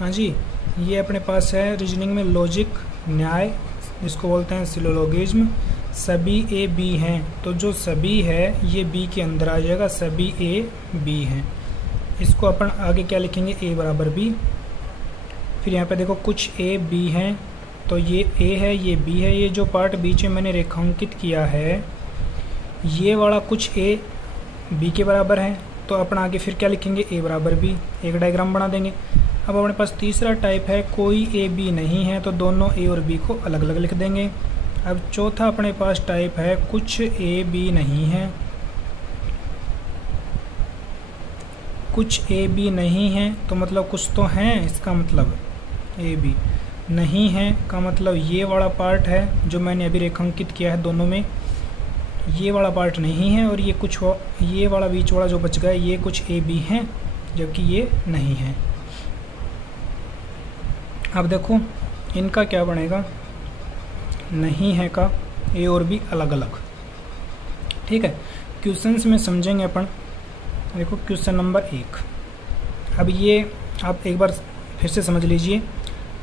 हाँ जी, ये अपने पास है रीजनिंग में लॉजिक, न्याय, जिसको बोलते हैं सिलोलोगिज्म। सभी ए बी हैं, तो जो सभी है ये बी के अंदर आ जाएगा, सभी ए बी हैं। इसको अपन आगे क्या लिखेंगे, ए बराबर बी। फिर यहाँ पे देखो कुछ ए बी हैं, तो ये ए है ये बी है। ये जो पार्ट बीच में मैंने रेखांकित किया है ये वाला कुछ ए बी के बराबर है, तो अपन आगे फिर क्या लिखेंगे, ए बराबर बी। एक डायग्राम बना देंगे। अब अपने पास तीसरा टाइप है कोई ए बी नहीं है, तो दोनों ए और बी को अलग अलग लिख देंगे। अब चौथा अपने पास टाइप है कुछ ए बी नहीं है, कुछ ए बी नहीं है तो मतलब कुछ तो हैं, इसका मतलब ए बी नहीं है का मतलब ये वाला पार्ट है जो मैंने अभी रेखांकित किया है दोनों में, ये वाला पार्ट नहीं है, और ये वाला बीच वाला जो बच गया ये कुछ ए बी हैं जबकि ये नहीं है। अब देखो इनका क्या बनेगा, नहीं है का ए और बी अलग अलग। ठीक है, क्वेश्चंस में समझेंगे अपन। देखो क्वेश्चन नंबर 1। अब ये आप एक बार फिर से समझ लीजिए।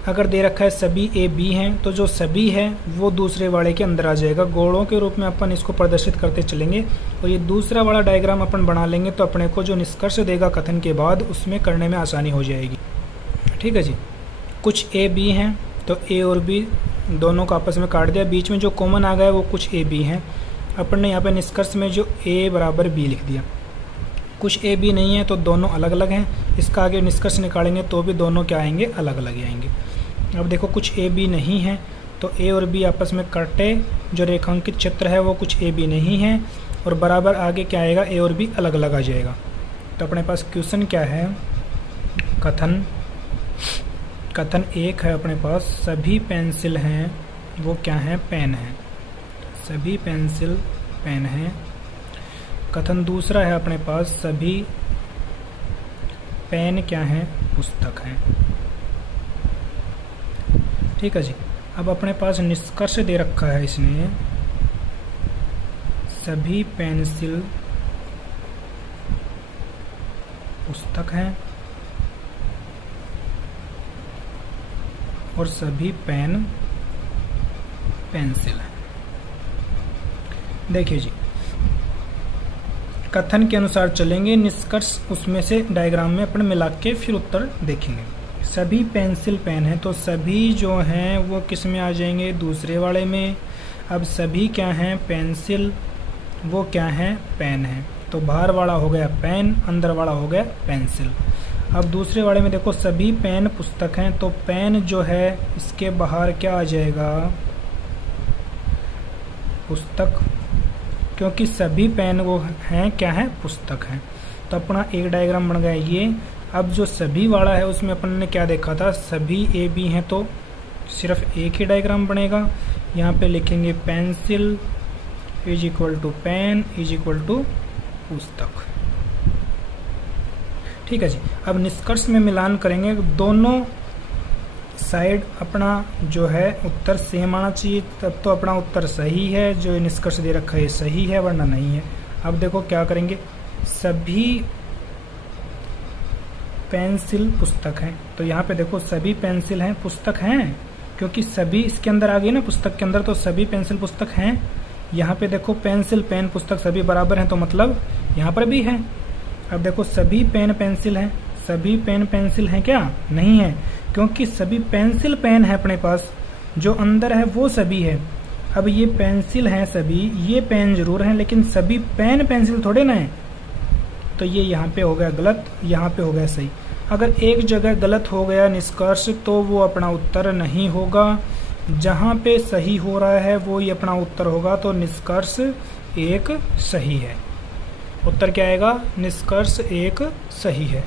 अगर दे रखा है सभी ए बी हैं, तो जो सभी है वो दूसरे वाले के अंदर आ जाएगा। गोलों के रूप में अपन इसको प्रदर्शित करते चलेंगे, और ये दूसरा वाला डायग्राम अपन बना लेंगे, तो अपने को जो निष्कर्ष देगा कथन के बाद उसमें करने में आसानी हो जाएगी। ठीक है जी। कुछ ए बी हैं, तो ए और बी दोनों को आपस में काट दिया, बीच में जो कॉमन आ गया वो कुछ ए बी हैं। अपन ने यहाँ पे निष्कर्ष में जो ए बराबर बी लिख दिया। कुछ ए बी नहीं है तो दोनों अलग अलग हैं। इसका आगे निष्कर्ष निकालेंगे तो भी दोनों क्या आएंगे, अलग अलग ही आएंगे। अब देखो कुछ ए बी नहीं है, तो ए और बी आपस में कटे, जो रेखांकित क्षेत्र है वो कुछ ए बी नहीं है, और बराबर आगे क्या आएगा, ए और बी अलग अलग आ जाएगा। तो अपने पास क्वेश्चन क्या है, कथन 1 है अपने पास, सभी पेंसिल हैं वो क्या है, पेन है। सभी पेंसिल पेन है। कथन दूसरा है अपने पास, सभी पेन क्या है, पुस्तक है। ठीक है जी। अब अपने पास निष्कर्ष दे रखा है इसने, सभी पेंसिल पुस्तक हैं और सभी पेन पेंसिल है। देखिए जी, कथन के अनुसार चलेंगे, निष्कर्ष उसमें से डायग्राम में अपन मिला के फिर उत्तर देखेंगे। सभी पेंसिल पेन है, तो सभी जो हैं वो किस में आ जाएंगे, दूसरे वाले में। अब सभी क्या हैं, पेंसिल, वो क्या है, पेन है। तो बाहर वाला हो गया पेन, अंदर वाला हो गया पेंसिल। अब दूसरे वाले में देखो सभी पेन पुस्तक हैं, तो पेन जो है इसके बाहर क्या आ जाएगा, पुस्तक, क्योंकि सभी पेन वो हैं क्या है, पुस्तक हैं। तो अपना एक डायग्राम बन गया ये। अब जो सभी वाला है उसमें अपन ने क्या देखा था, सभी ए बी हैं, तो सिर्फ एक ही डायग्राम बनेगा। यहाँ पे लिखेंगे pencil is equal to pen is equal to पुस्तक। ठीक है जी। अब निष्कर्ष में मिलान करेंगे, दोनों साइड अपना जो है उत्तर सेम आना चाहिए, तब तो अपना उत्तर सही है। जो निष्कर्ष दे रखा है सही है, वरना नहीं है। अब देखो क्या करेंगे, सभी पेंसिल पुस्तक हैं, तो यहाँ पे देखो सभी पेंसिल हैं, पुस्तक हैं, क्योंकि सभी इसके अंदर आ गई ना पुस्तक के अंदर, तो सभी पेंसिल पुस्तक हैं। यहाँ पे देखो पेंसिल पेन पुस्तक सभी बराबर हैं, तो मतलब यहाँ पर भी है। अब देखो सभी पेन पेंसिल हैं, सभी पेन पेंसिल हैं क्या, नहीं है, क्योंकि सभी पेंसिल पेन है अपने पास, जो अंदर है वो सभी है। अब ये पेंसिल हैं सभी, ये पेन जरूर हैं, लेकिन सभी पेन पेंसिल थोड़े ना है, तो ये यहाँ पे हो गया गलत, यहाँ पे हो गया सही। अगर एक जगह गलत हो गया निष्कर्ष तो वो अपना उत्तर नहीं होगा, जहाँ पे सही हो रहा है वो ही अपना उत्तर होगा। तो निष्कर्ष एक सही है। उत्तर क्या आएगा, निष्कर्ष एक सही है।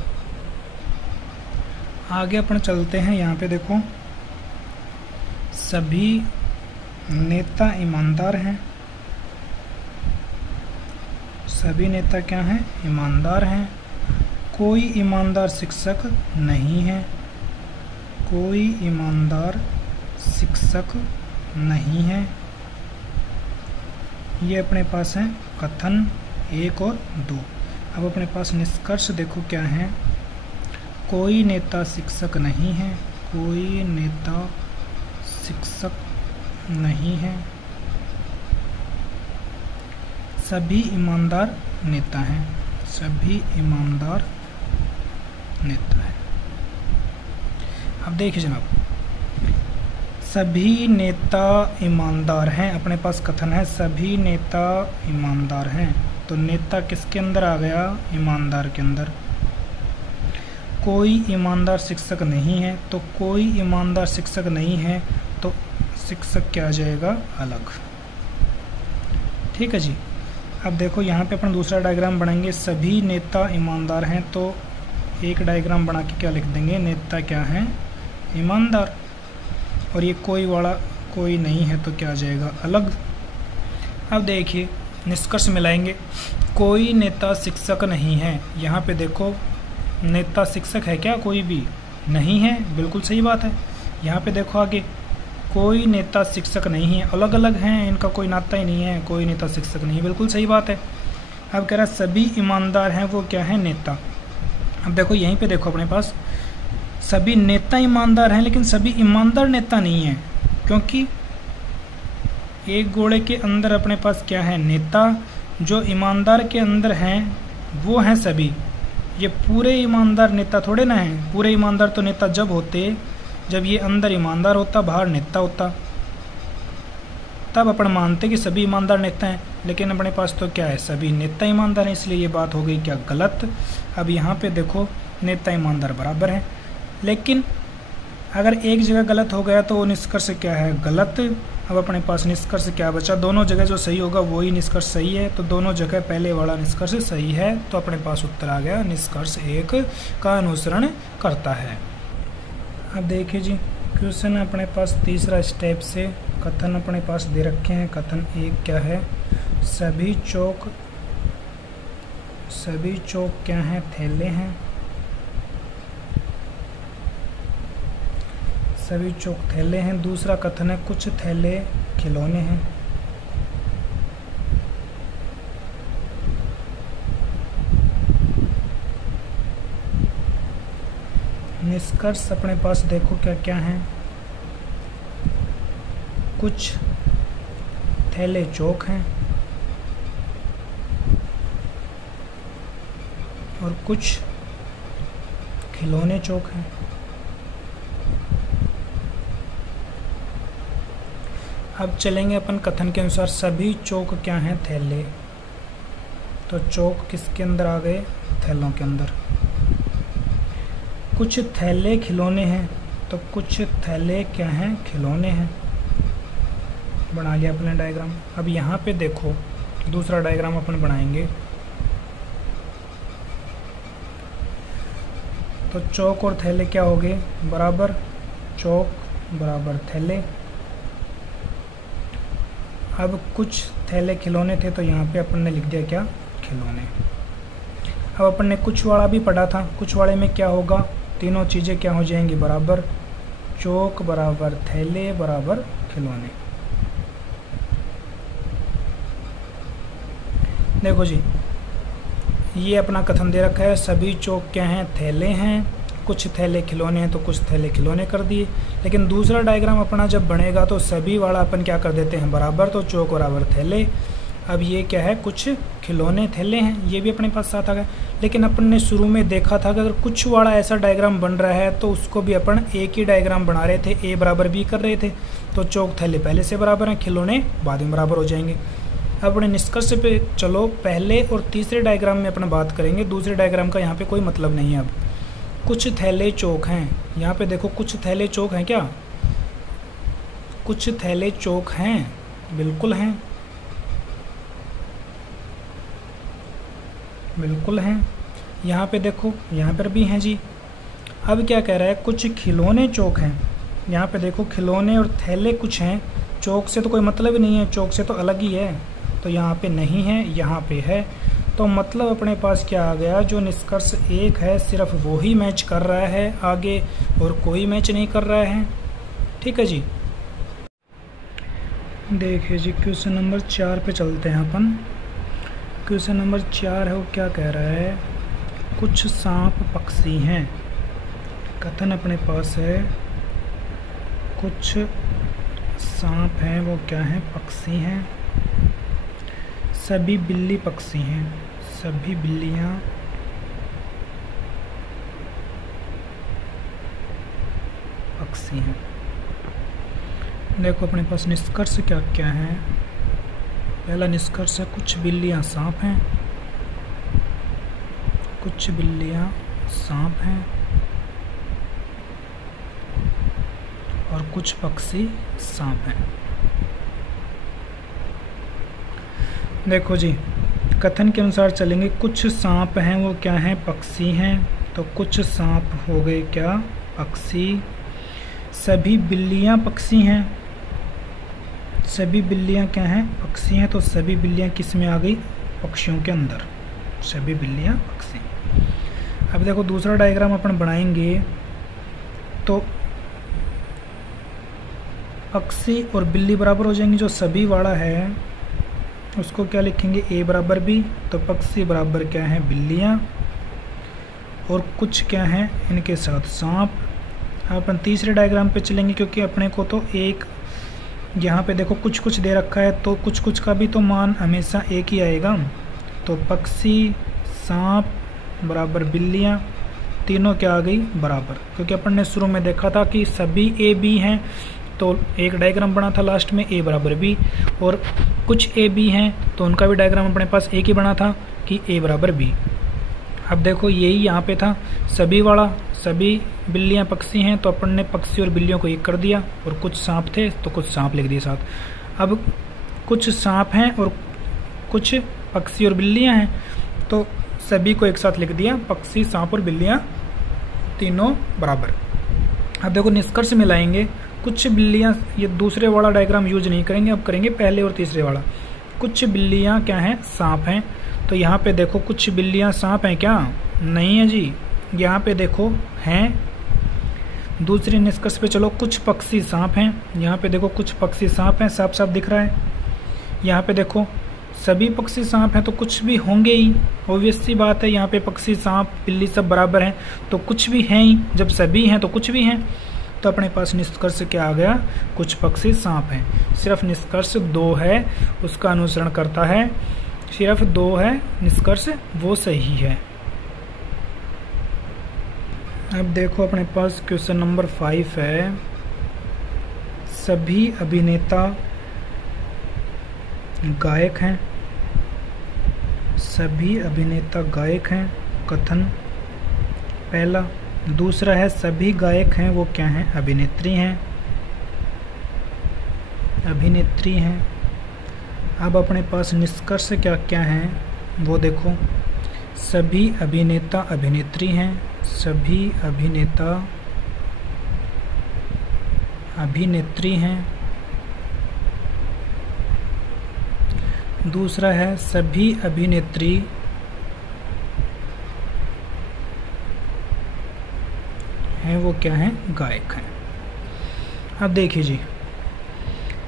आगे अपन चलते हैं। यहाँ पे देखो सभी नेता ईमानदार हैं, सभी नेता क्या हैं, ईमानदार हैं। कोई ईमानदार शिक्षक नहीं है, कोई ईमानदार शिक्षक नहीं है। ये अपने पास है कथन 1 और 2। अब अपने पास निष्कर्ष देखो क्या है, कोई नेता शिक्षक नहीं है, कोई नेता शिक्षक नहीं है, सभी ईमानदार नेता हैं, सभी ईमानदार नेता है। अब देखिए जनाब, सभी नेता ईमानदार हैं, अपने पास कथन है सभी नेता ईमानदार हैं, तो नेता किसके अंदर आ गया? ईमानदार के अंदर। कोई ईमानदार शिक्षक नहीं है, तो कोई ईमानदार शिक्षक नहीं है तो शिक्षक क्या आ जाएगा? अलग। ठीक है जी। अब देखो यहाँ पे अपन दूसरा डायग्राम बनाएंगे, सभी नेता ईमानदार हैं, तो एक डायग्राम बना के क्या लिख देंगे? नेता क्या है? ईमानदार। और ये कोई वाला कोई नहीं है तो क्या आ जाएगा? अलग। अब देखिए निष्कर्ष मिलाएंगे, कोई नेता शिक्षक नहीं है। यहाँ पे देखो नेता शिक्षक है क्या? कोई भी नहीं है, बिल्कुल सही बात है। यहाँ पे देखो आगे, कोई नेता शिक्षक नहीं है, अलग अलग हैं, इनका कोई नाता ही नहीं है, कोई नेता शिक्षक नहीं है, बिल्कुल सही बात है। अब कह रहा है सभी ईमानदार हैं, वो क्या है? नेता। अब देखो यहीं पे देखो अपने पास सभी नेता ईमानदार हैं, लेकिन सभी ईमानदार नेता नहीं हैं, क्योंकि एक घोड़े के अंदर अपने पास क्या है? नेता। जो ईमानदार के अंदर हैं वो हैं सभी, ये पूरे ईमानदार नेता थोड़े ना हैं। पूरे ईमानदार तो नेता जब होते जब ये अंदर ईमानदार होता, बाहर नेता होता, तब अपन मानते कि सभी ईमानदार नेता हैं, लेकिन अपने पास तो क्या है? सभी नेता ईमानदार हैं, इसलिए ये बात हो गई क्या? गलत। अब यहाँ पे देखो नेता ईमानदार बराबर है, लेकिन अगर एक जगह गलत हो गया तो वो निष्कर्ष क्या है? गलत। अब अपने पास निष्कर्ष क्या बचा? दोनों जगह जो सही होगा वही निष्कर्ष सही है, तो दोनों जगह पहले वाला निष्कर्ष सही है, तो अपने पास उत्तर आ गया निष्कर्ष 1 का अनुसरण करता है। अब देखिए जी, क्वेश्चन अपने पास तीसरा स्टेप से कथन अपने पास दे रखे हैं। कथन 1 क्या है? सभी चौक क्या हैं? थैले हैं। सभी चौक थैले हैं। दूसरा कथन है कुछ थैले खिलौने हैं। निष्कर्ष अपने पास देखो क्या क्या है? कुछ थैले चौक हैं और कुछ खिलौने चौक हैं। अब चलेंगे अपन कथन के अनुसार, सभी चौक क्या हैं? थैले। तो चौक किसके अंदर आ गए? थैलों के अंदर। कुछ थैले खिलौने हैं, तो कुछ थैले क्या हैं? खिलौने हैं। बना लिया अपने डायग्राम। अब यहाँ पे देखो दूसरा डायग्राम अपन बनाएंगे, तो चौक और थैले क्या हो गए? बराबर। चौक बराबर थैले। अब कुछ थैले खिलौने थे, तो यहाँ पे अपन ने लिख दिया क्या? खिलौने। अब अपन ने कुछ वाला भी पढ़ा था, कुछ वाले में क्या होगा? तीनों चीज़ें क्या हो जाएंगी? बराबर। चौक बराबर थैले बराबर खिलौने। देखो जी, ये अपना कथन दे रखा है, सभी चौक क्या हैं? थैले हैं। कुछ थैले खिलौने हैं, तो कुछ थैले खिलौने कर दिए। लेकिन दूसरा डायग्राम अपना जब बनेगा तो सभी वाला अपन क्या कर देते हैं? बराबर। तो चौक बराबर थैले। अब ये क्या है? कुछ खिलौने थैले हैं, ये भी अपने पास साथ आ गया। लेकिन अपन ने शुरू में देखा था कि अगर कुछ वाला ऐसा डायग्राम बन रहा है तो उसको भी अपन एक ही डायग्राम बना रहे थे, ए बराबर बी कर रहे थे। तो चौक थैले पहले से बराबर हैं, खिलौने बाद में बराबर हो जाएंगे। अब अपने निष्कर्ष पे चलो, पहले और तीसरे डायग्राम में अपना बात करेंगे, दूसरे डायग्राम का यहाँ पे कोई मतलब नहीं है। अब कुछ थैले चौक हैं, यहाँ पे देखो कुछ थैले चौक हैं क्या? कुछ थैले चौक हैं, बिल्कुल हैं, बिल्कुल हैं। यहाँ पे देखो, यहाँ पर भी हैं जी। अब क्या कह रहा है? कुछ खिलौने चौक हैं। यहाँ पे देखो खिलौने और थैले कुछ हैं, चौक से तो कोई मतलब ही नहीं है, चौक से तो अलग ही है। तो यहाँ पे नहीं है, यहाँ पे है। तो मतलब अपने पास क्या आ गया? जो निष्कर्ष 1 है सिर्फ वो ही मैच कर रहा है, आगे और कोई मैच नहीं कर रहा है। ठीक है जी। देखिए जी, क्वेश्चन नंबर 4 पे चलते हैं अपन। क्वेश्चन नंबर 4 है, वो क्या कह रहा है? कुछ सांप पक्षी हैं। कथन अपने पास है कुछ सांप हैं वो क्या हैं, पक्षी हैं। सभी बिल्ली पक्षी हैं, सभी बिल्लियां पक्षी हैं। देखो अपने पास निष्कर्ष क्या क्या है। पहला निष्कर्ष है कुछ बिल्लियां सांप हैं, कुछ बिल्लियां सांप हैं और कुछ पक्षी सांप हैं। देखो जी, कथन के अनुसार चलेंगे। कुछ सांप हैं वो क्या हैं, पक्षी हैं। तो कुछ सांप हो गए क्या, पक्षी। सभी बिल्लियां पक्षी हैं, सभी बिल्लियां क्या हैं, पक्षी हैं। तो सभी बिल्लियां किस में आ गई, पक्षियों के अंदर, सभी बिल्लियां पक्षी। अब देखो दूसरा डायग्राम अपन बनाएंगे तो पक्षी और बिल्ली बराबर हो जाएंगे। जो सभी वाला है उसको क्या लिखेंगे, ए बराबर बी। तो पक्षी बराबर क्या है, बिल्लियां, और कुछ क्या है इनके साथ सांप। अपन तीसरे डायग्राम पे चलेंगे क्योंकि अपने को तो एक यहाँ पे देखो कुछ कुछ दे रखा है, तो कुछ कुछ का भी तो मान हमेशा एक ही आएगा। तो पक्षी, सांप बराबर बिल्लियां, तीनों क्या आ गई, बराबर। क्योंकि अपन ने शुरू में देखा था कि सभी ए बी हैं, तो एक डायग्राम बना था लास्ट में ए बराबर बी, और कुछ ए बी हैं तो उनका भी डायग्राम अपने पास एक ही बना था कि ए बराबर बी। अब देखो यही यहाँ पे था सभी वाला, सभी बिल्लियां पक्षी हैं, तो अपन ने पक्षी और बिल्लियों को एक कर दिया, और कुछ सांप थे तो कुछ सांप लिख दिए साथ। अब कुछ सांप हैं और कुछ पक्षी और बिल्लियां हैं, तो सभी को एक साथ लिख दिया, पक्षी, सांप और बिल्लियां तीनों बराबर। अब देखो निष्कर्ष मिलाएंगे। कुछ बिल्लियां, ये दूसरे वाला डायग्राम यूज नहीं करेंगे, अब करेंगे पहले और तीसरे वाला। कुछ बिल्लियां क्या हैं, सांप हैं। तो यहाँ पे देखो कुछ बिल्लियां सांप हैं क्या, नहीं है जी, यहाँ पे देखो हैं। दूसरे निष्कर्ष पे चलो, कुछ पक्षी सांप हैं। यहाँ पे देखो कुछ पक्षी सांप हैं, साफ साफ दिख रहा है। यहाँ पे देखो सभी पक्षी सांप हैं तो कुछ भी होंगे ही, ऑब्वियस सी बात है। यहाँ पे पक्षी, सांप, बिल्ली सब बराबर हैं तो कुछ भी हैं ही, जब सभी हैं तो कुछ भी हैं। तो अपने पास निष्कर्ष क्या आ गया, कुछ पक्षी सांप हैं। सिर्फ निष्कर्ष 2 है उसका अनुसरण करता है, सिर्फ 2 है निष्कर्ष, वो सही है। अब देखो अपने पास क्वेश्चन नंबर 5 है। सभी अभिनेता गायक हैं, सभी अभिनेता गायक हैं, कथन पहला। दूसरा है सभी गायक हैं वो क्या हैं, अभिनेत्री हैं, अभिनेत्री हैं। अब अपने पास निष्कर्ष क्या क्या हैं वो देखो। सभी अभिनेता अभिनेत्री हैं, सभी अभिनेता अभिनेत्री हैं। दूसरा है सभी अभिनेत्री हैं वो क्या हैं, गायक हैं। अब देखिए जी,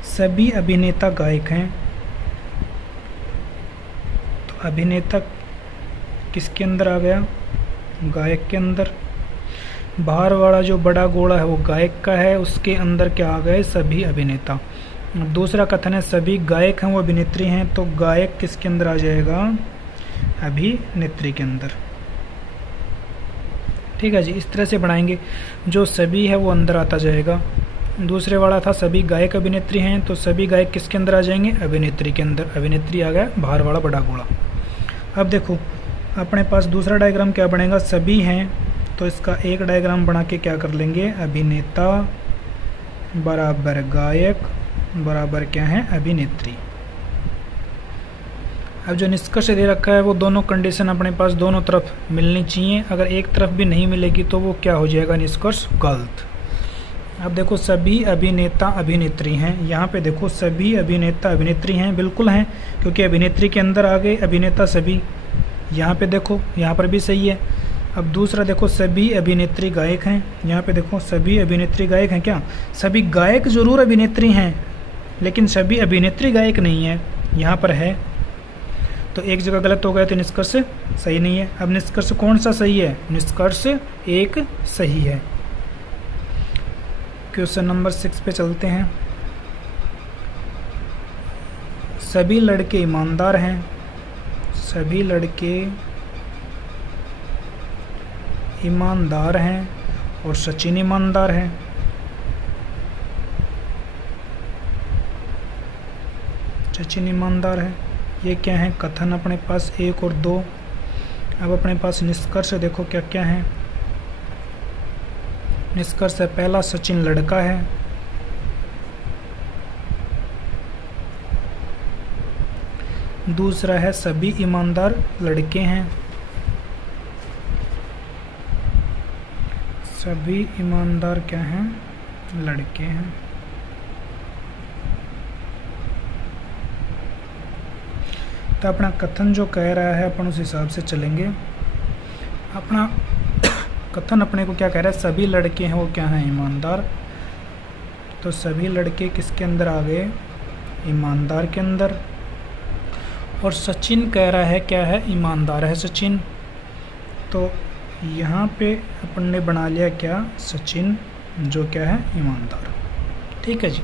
सभी अभिनेता गायक हैं, तो अभिनेता किसके अंदर आ गया, गायक के अंदर। बाहर वाला जो बड़ा गोला है वो गायक का है, उसके अंदर क्या आ गए, सभी अभिनेता। दूसरा कथन है सभी गायक हैं वो अभिनेत्री हैं, तो गायक किसके अंदर आ जाएगा, अभिनेत्री के अंदर। ठीक है जी, इस तरह से बनाएंगे। जो सभी है वो अंदर आता जाएगा। दूसरे वाला था सभी गायक अभिनेत्री हैं, तो सभी गायक किसके अंदर आ जाएंगे, अभिनेत्री के अंदर। अभिनेत्री आ गया बाहर वाला बड़ा गोला। अब देखो अपने पास दूसरा डायग्राम क्या बनेगा, सभी हैं तो इसका एक डायग्राम बना के क्या कर लेंगे, अभिनेता बराबर गायक बराबर क्या है, अभिनेत्री। अब जो निष्कर्ष दे रखा है वो दोनों कंडीशन अपने पास दोनों तरफ मिलनी चाहिए। अगर एक तरफ भी नहीं मिलेगी तो वो क्या हो जाएगा, निष्कर्ष गलत। अब देखो सभी अभिनेता अभिनेत्री हैं, यहाँ पे देखो सभी अभिनेता अभिनेत्री हैं, बिल्कुल हैं क्योंकि अभिनेत्री के अंदर आ गए अभिनेता सभी। यहाँ पे देखो यहाँ पर भी सही है। अब दूसरा देखो सभी अभिनेत्री गायक हैं, यहाँ पे देखो सभी अभिनेत्री गायक हैं क्या, सभी गायक जरूर अभिनेत्री हैं लेकिन सभी अभिनेत्री गायक नहीं है, यहाँ पर है। तो एक जगह गलत हो गया तो निष्कर्ष सही नहीं है। अब निष्कर्ष कौन सा सही है, निष्कर्ष 1 सही है। क्वेश्चन नंबर 6 पे चलते हैं। सभी लड़के ईमानदार हैं, सभी लड़के ईमानदार हैं और सचिन ईमानदार है। सचिन ईमानदार है, ये क्या है कथन अपने पास 1 और 2। अब अपने पास निष्कर्ष देखो क्या क्या है। निष्कर्ष है, पहला सचिन लड़का है, दूसरा है सभी ईमानदार लड़के हैं, सभी ईमानदार क्या हैं लड़के हैं। तो अपना कथन जो कह रहा है अपन उस हिसाब से चलेंगे। अपना कथन अपने को क्या कह रहा है, सभी लड़के हैं वो क्या हैं ईमानदार। तो सभी लड़के किसके अंदर आ गए, ईमानदार के अंदर। और सचिन कह रहा है क्या है, ईमानदार है सचिन। तो यहाँ पे अपन ने बना लिया क्या, सचिन जो क्या है ईमानदार। ठीक है जी।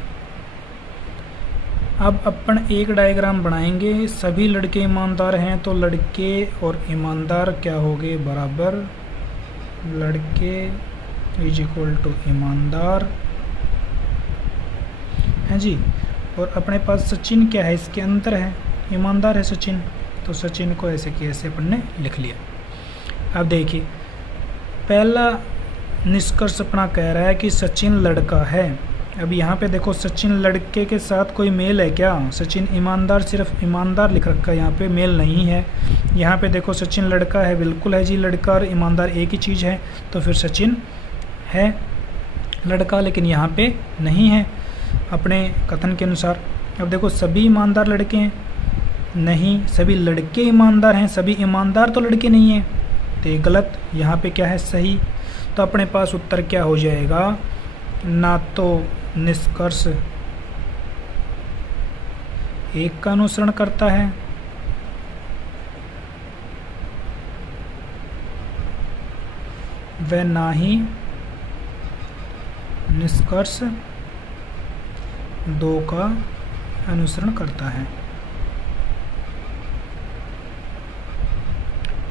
अब अपन एक डायग्राम बनाएंगे। सभी लड़के ईमानदार हैं तो लड़के और ईमानदार क्या हो गए बराबर, लड़के इज इक्वल टू ईमानदार है जी। और अपने पास सचिन क्या है, इसके अंदर है, ईमानदार है सचिन। तो सचिन को ऐसे कि ऐसे अपन ने लिख लिया। अब देखिए पहला निष्कर्ष अपना कह रहा है कि सचिन लड़का है। अब यहाँ पे देखो सचिन लड़के के साथ कोई मेल है क्या, सचिन ईमानदार सिर्फ ईमानदार लिख रखा है, यहाँ पे मेल नहीं है। यहाँ पे देखो सचिन लड़का है, बिल्कुल है जी, लड़का और ईमानदार एक ही चीज़ है। तो फिर सचिन है लड़का, लेकिन यहाँ पे नहीं है अपने कथन के अनुसार। अब देखो सभी ईमानदार लड़के हैं, नहीं, सभी लड़के ईमानदार हैं, सभी ईमानदार तो लड़के नहीं हैं, तो ये गलत। यहाँ पे क्या है सही। तो अपने पास उत्तर क्या हो जाएगा, ना तो निष्कर्ष 1 का अनुसरण करता है व ना ही निष्कर्ष 2 का अनुसरण करता है।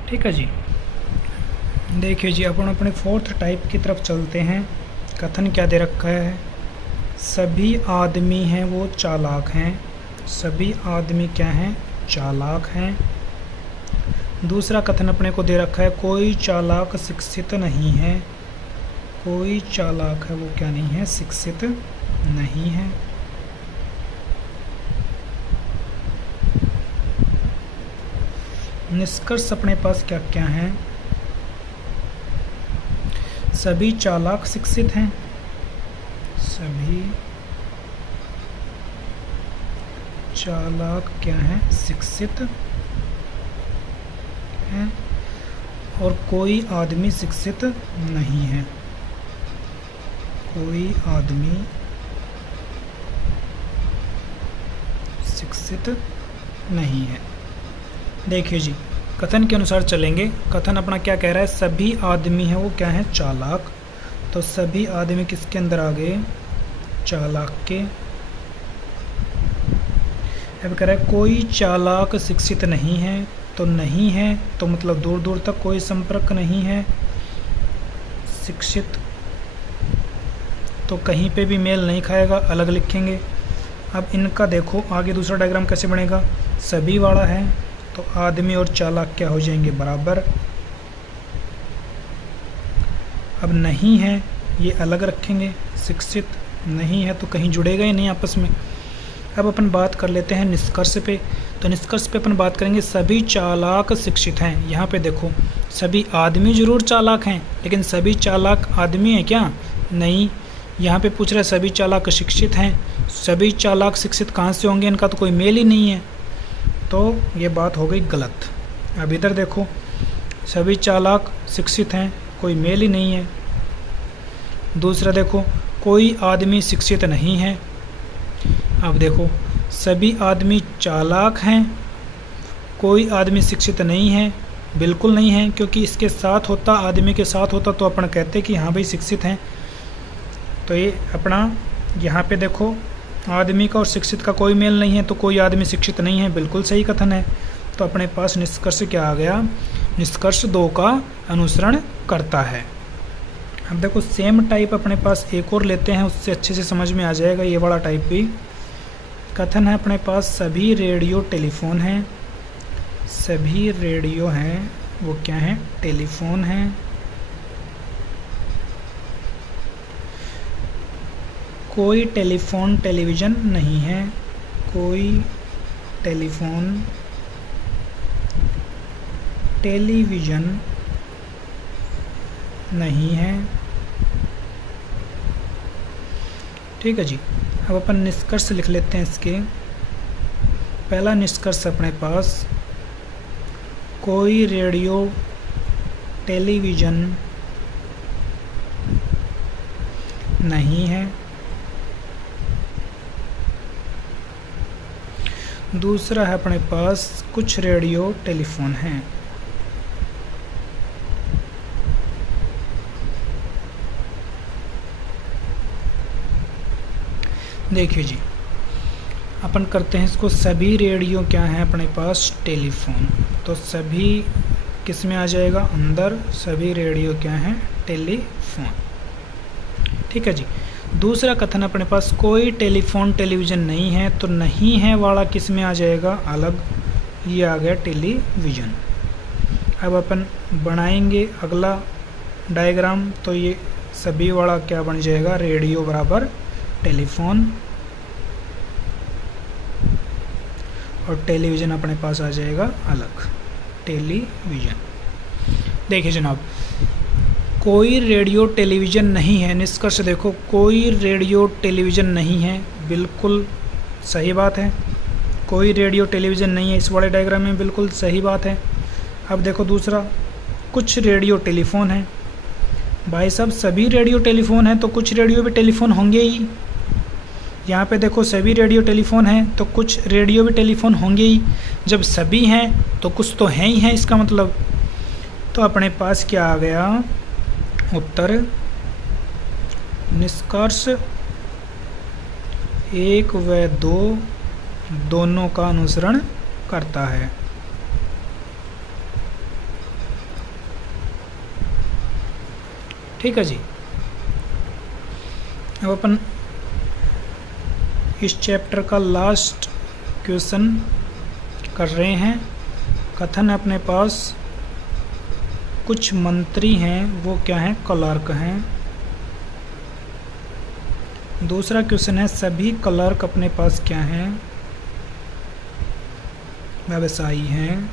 ठीक है जी। देखिए जी अपन अपने 4th टाइप की तरफ चलते हैं। कथन क्या दे रखा है, सभी आदमी हैं वो चालाक हैं, सभी आदमी क्या हैं चालाक हैं। दूसरा कथन अपने को दे रखा है, कोई चालाक शिक्षित नहीं है, कोई चालाक है वो क्या नहीं है शिक्षित नहीं है। निष्कर्ष अपने पास क्या क्या है, सभी चालाक शिक्षित हैं, सभी चालाक क्या हैं शिक्षित हैं, और कोई आदमी शिक्षित नहीं है, कोई आदमी शिक्षित नहीं है। देखिए जी कथन के अनुसार चलेंगे। कथन अपना क्या कह रहा है, सभी आदमी हैं वो क्या है चालाक। तो सभी आदमी किसके अंदर आ गए, चालाक के। अब कह रहा है कोई चालाक शिक्षित नहीं है, तो नहीं है तो मतलब दूर दूर तक कोई संपर्क नहीं है। शिक्षित तो कहीं पे भी मेल नहीं खाएगा, अलग लिखेंगे। अब इनका देखो आगे दूसरा डायग्राम कैसे बनेगा, सभी वाला है तो आदमी और चालाक क्या हो जाएंगे बराबर। अब नहीं है ये अलग रखेंगे, शिक्षित नहीं है तो कहीं जुड़ेगा ही नहीं आपस में। अब अपन बात कर लेते हैं निष्कर्ष पे। तो निष्कर्ष पे अपन बात करेंगे, सभी चालाक शिक्षित हैं। यहाँ पे देखो सभी आदमी जरूर चालाक हैं, लेकिन सभी चालाक आदमी हैं क्या, नहीं। यहाँ पे पूछ रहा है सभी चालाक शिक्षित हैं, सभी चालाक शिक्षित कहाँ से होंगे, इनका तो कोई मेल ही नहीं है, तो ये बात हो गई गलत। अब इधर देखो सभी चालाक शिक्षित हैं, कोई मेल ही नहीं है। दूसरा देखो कोई आदमी शिक्षित नहीं है। अब देखो सभी आदमी चालाक हैं, कोई आदमी शिक्षित नहीं है, बिल्कुल नहीं है, क्योंकि इसके साथ होता, आदमी के साथ होता तो अपन कहते कि हाँ भाई शिक्षित हैं। तो ये अपना यहाँ पे देखो आदमी का और शिक्षित का कोई मेल नहीं है, तो कोई आदमी शिक्षित नहीं है, बिल्कुल सही कथन है। तो अपने पास निष्कर्ष क्या आ गया, निष्कर्ष 2 का अनुसरण करता है। अब देखो सेम टाइप अपने पास एक और लेते हैं, उससे अच्छे से समझ में आ जाएगा ये वाला टाइप भी। कथन है अपने पास सभी रेडियो टेलीफोन हैं, सभी रेडियो हैं वो क्या है, टेलीफोन हैं। कोई टेलीफोन टेलीविज़न नहीं है, कोई टेलीफोन टेलीविज़न नहीं है। ठीक है जी। अब अपन निष्कर्ष लिख लेते हैं इसके। पहला निष्कर्ष अपने पास कोई रेडियो टेलीविज़न नहीं है। दूसरा है अपने पास कुछ रेडियो टेलीफोन हैं। देखिए जी, अपन करते हैं इसको, सभी रेडियो क्या है अपने पास, टेलीफोन। तो सभी किस में आ जाएगा, अंदर, सभी रेडियो क्या है, टेलीफोन। ठीक है जी। दूसरा कथन अपने पास कोई टेलीफोन टेलीविज़न नहीं है, तो नहीं है वाला किस में आ जाएगा, अलग, ये आ गया टेलीविज़न। अब अपन बनाएंगे अगला डायग्राम, तो ये सभी वाला क्या बन जाएगा, रेडियो बराबर टेलीफोन, और टेलीविज़न अपने पास आ जाएगा अलग, टेलीविज़न। देखिए जनाब, कोई रेडियो टेलीविज़न नहीं है, निष्कर्ष देखो, कोई रेडियो टेलीविज़न नहीं है, बिल्कुल सही बात है। कोई रेडियो टेलीविज़न नहीं है इस वाले डायग्राम में, बिल्कुल सही बात है। अब देखो दूसरा, कुछ रेडियो टेलीफोन है। भाई साहब सभी रेडियो टेलीफोन है तो कुछ रेडियो भी टेलीफोन होंगे ही। यहाँ पे देखो सभी रेडियो टेलीफोन हैं तो कुछ रेडियो भी टेलीफोन होंगे ही। जब सभी हैं तो कुछ तो हैं ही हैं, इसका मतलब। तो अपने पास क्या आ गया उत्तर, निष्कर्ष 1 व 2 दोनों का अनुसरण करता है। ठीक है जी। अब अपन इस चैप्टर का लास्ट क्वेश्चन कर रहे हैं। कथन है अपने पास कुछ मंत्री हैं वो क्या हैं, क्लर्क हैं। दूसरा क्वेश्चन है सभी क्लर्क अपने पास क्या हैं, व्यवसायी हैं।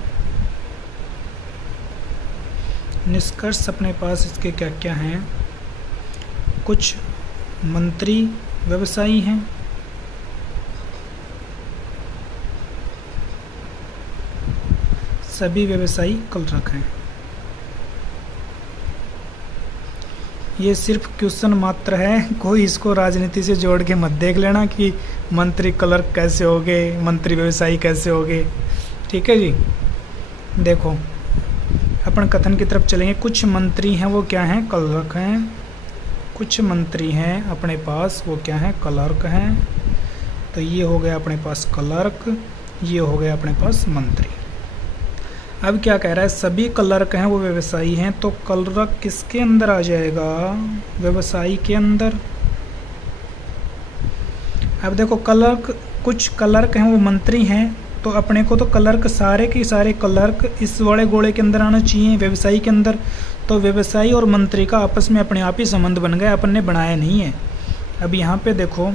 निष्कर्ष अपने पास इसके क्या क्या हैं, कुछ मंत्री व्यवसायी हैं, सभी व्यवसायी क्लर्क हैं। ये सिर्फ क्वेश्चन मात्र है, कोई इसको राजनीति से जोड़ के मत देख लेना कि मंत्री क्लर्क कैसे हो गए, मंत्री व्यवसायी कैसे हो गए। ठीक है जी। देखो अपन कथन की तरफ चलेंगे। कुछ मंत्री हैं वो क्या हैं, क्लर्क हैं। कुछ मंत्री हैं अपने पास वो क्या हैं, क्लर्क हैं। तो ये हो गया अपने पास क्लर्क, ये हो गया अपने पास मंत्री। अब क्या कह रहा है, सभी क्लर्क हैं वो व्यवसायी हैं, तो क्लर्क किसके अंदर आ जाएगा, व्यवसायी के अंदर। अब देखो क्लर्क, कुछ क्लर्क हैं वो मंत्री हैं, तो अपने को तो क्लर्क सारे के सारे क्लर्क इस बड़े गोले के अंदर आना चाहिए, व्यवसायी के अंदर। तो व्यवसायी और मंत्री का आपस में अपने आप ही संबंध बन गया, अपन ने बनाया नहीं है। अब यहाँ पे देखो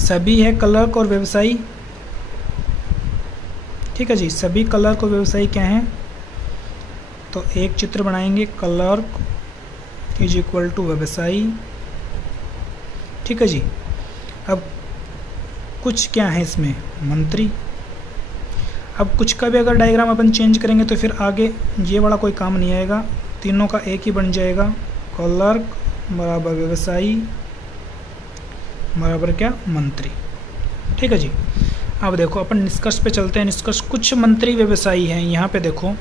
सभी है क्लर्क और व्यवसायी। ठीक है जी, सभी क्लर्क और व्यवसायी क्या हैं, तो एक चित्र बनाएंगे, क्लर्क इज इक्वल टू व्यवसायी। ठीक है जी। अब कुछ क्या है इसमें, मंत्री। अब कुछ का भी अगर डायग्राम अपन चेंज करेंगे तो फिर आगे ये वाला कोई काम नहीं आएगा, तीनों का एक ही बन जाएगा, क्लर्क बराबर व्यवसायी बराबर क्या, मंत्री। ठीक है जी। अब देखो अपन निष्कर्ष पे चलते हैं। निष्कर्ष कुछ मंत्री व्यवसायी हैं, यहाँ पे देखो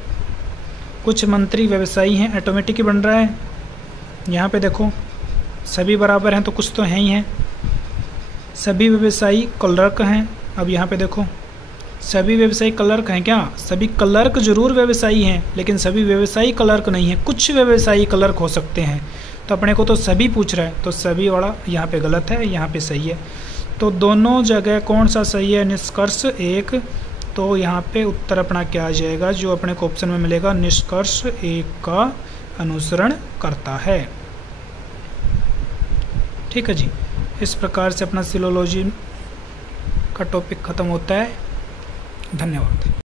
कुछ मंत्री व्यवसायी हैं, ऑटोमेटिक ही बन रहा है। यहाँ पे देखो सभी बराबर हैं तो कुछ तो हैं ही हैं। सभी व्यवसायी क्लर्क हैं। अब यहाँ पे देखो सभी व्यवसायी क्लर्क हैं क्या? सभी क्लर्क जरूर व्यवसायी हैं, लेकिन सभी व्यवसायी क्लर्क नहीं है। कुछ व्यवसायी क्लर्क हो सकते हैं। तो अपने को तो सभी पूछ रहा है, तो सभी वाला यहाँ पे गलत है, यहाँ पे सही है। तो दोनों जगह कौन सा सही है? निष्कर्ष एक। तो यहाँ पे उत्तर अपना क्या आ जाएगा जो अपने को ऑप्शन में मिलेगा? निष्कर्ष एक का अनुसरण करता है। ठीक है जी। इस प्रकार से अपना सिलोलॉजी का टॉपिक खत्म होता है। धन्यवाद।